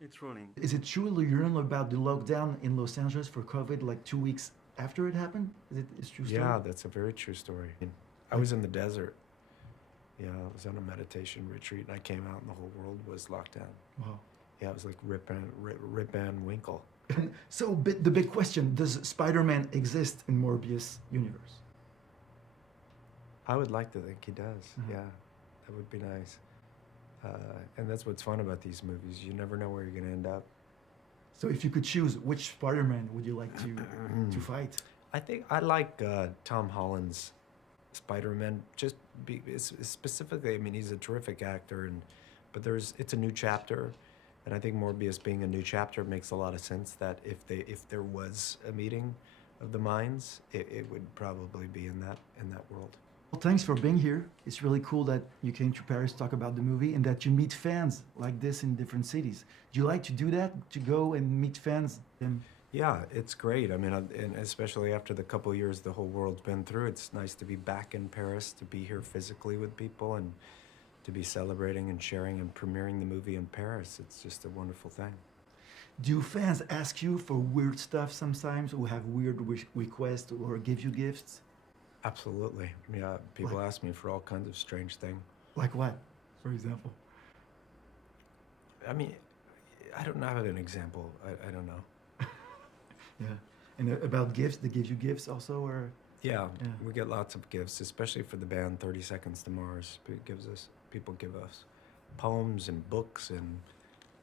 It's rolling. Is it true you learned about the lockdown in Los Angeles for COVID like 2 weeks after it happened? It's true story? Yeah, that's a very true story. I was in the desert. Yeah, I was on a meditation retreat, and I came out, and the whole world was locked down. Wow. Yeah, it was like Rip Van Winkle. So the big question, does Spider-Man exist in Morbius universe? I would like to think he does. Mhm. Yeah, that would be nice. And that's what's fun about these movies. You never know where you're going to end up. So if you could choose, which Spider-Man would you like to fight? I think I like Tom Holland's Spider-Man. Specifically, I mean, he's a terrific actor, but it's a new chapter, and I think Morbius being a new chapter makes a lot of sense. That if there was a meeting of the minds, it would probably be in that world. Well, thanks for being here. It's really cool that you came to Paris to talk about the movie and that you meet fans like this in different cities. Do you like to do that, to go and meet fans? Yeah, it's great. I mean, and especially after the couple of years the whole world's been through, it's nice to be back in Paris, to be here physically with people, and to be celebrating and sharing and premiering the movie in Paris. It's just a wonderful thing. Do fans ask you for weird stuff sometimes, or have weird requests, or give you gifts? Absolutely. Yeah, people ask me for all kinds of strange things. Like what, for example? I mean, I don't have an example. I don't know. Yeah. And about gifts, they give you gifts also, or? Yeah, Yeah. we get lots of gifts, especially for the band 30 Seconds to Mars. People give us poems and books and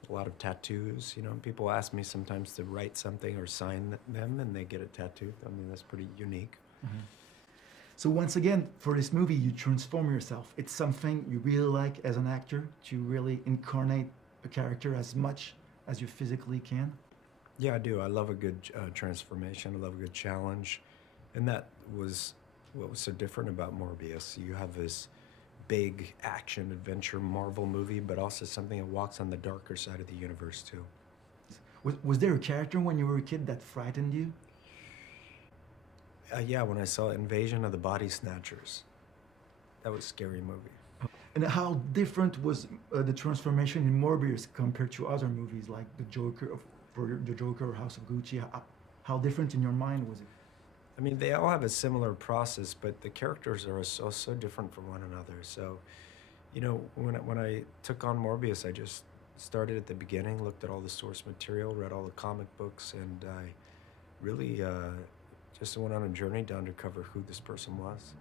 a lot of tattoos. You know, people ask me sometimes to write something or sign them, and they get a tattoo. I mean, that's pretty unique. Mhm. So once again, for this movie, you transform yourself. It's something you really like as an actor, to really incarnate a character as much as you physically can. Yeah, I do. I love a good transformation. I love a good challenge. And that was what was so different about Morbius. You have this big action adventure Marvel movie, but also something that walks on the darker side of the universe too. Was there a character when you were a kid that frightened you? Yeah, when I saw Invasion of the Body Snatchers, that was a scary movie. And how different was the transformation in Morbius compared to other movies like The Joker, or House of Gucci? How different in your mind was it? I mean, they all have a similar process, but the characters are so different from one another. So, you know, when I took on Morbius, I just started at the beginning, looked at all the source material, read all the comic books, and I really just went on a journey to uncover who this person was.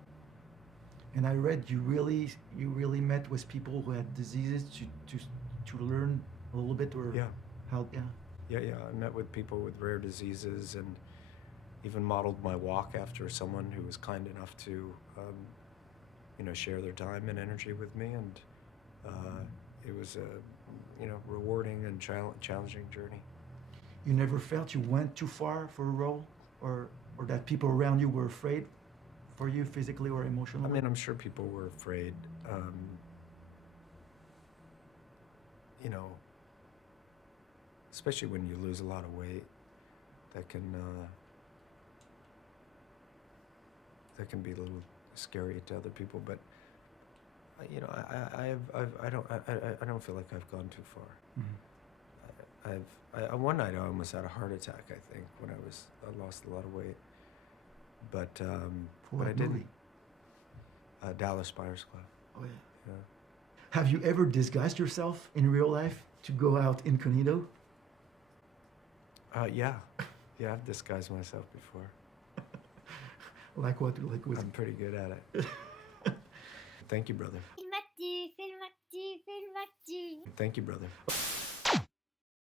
And I read you really met with people who had diseases to learn a little bit, or Yeah. how Yeah. I met with people with rare diseases and even modeled my walk after someone who was kind enough to, share their time and energy with me. And it was a, rewarding and challenging journey. You never felt you went too far for a role, or that people around you were afraid for you physically or emotionally? I mean, I'm sure people were afraid. Especially when you lose a lot of weight, that can be a little scary to other people. But I don't feel like I've gone too far. Mhm. One night I almost had a heart attack. I think when I lost a lot of weight, but For but I what didn't. movie? Dallas Buyers Club. Oh yeah. Yeah. Have you ever disguised yourself in real life to go out incognito? Yeah. I've disguised myself before. Like what? Like with? I'm pretty good at it. Thank you, brother. Film actu, film actu, film actu. Thank you, brother.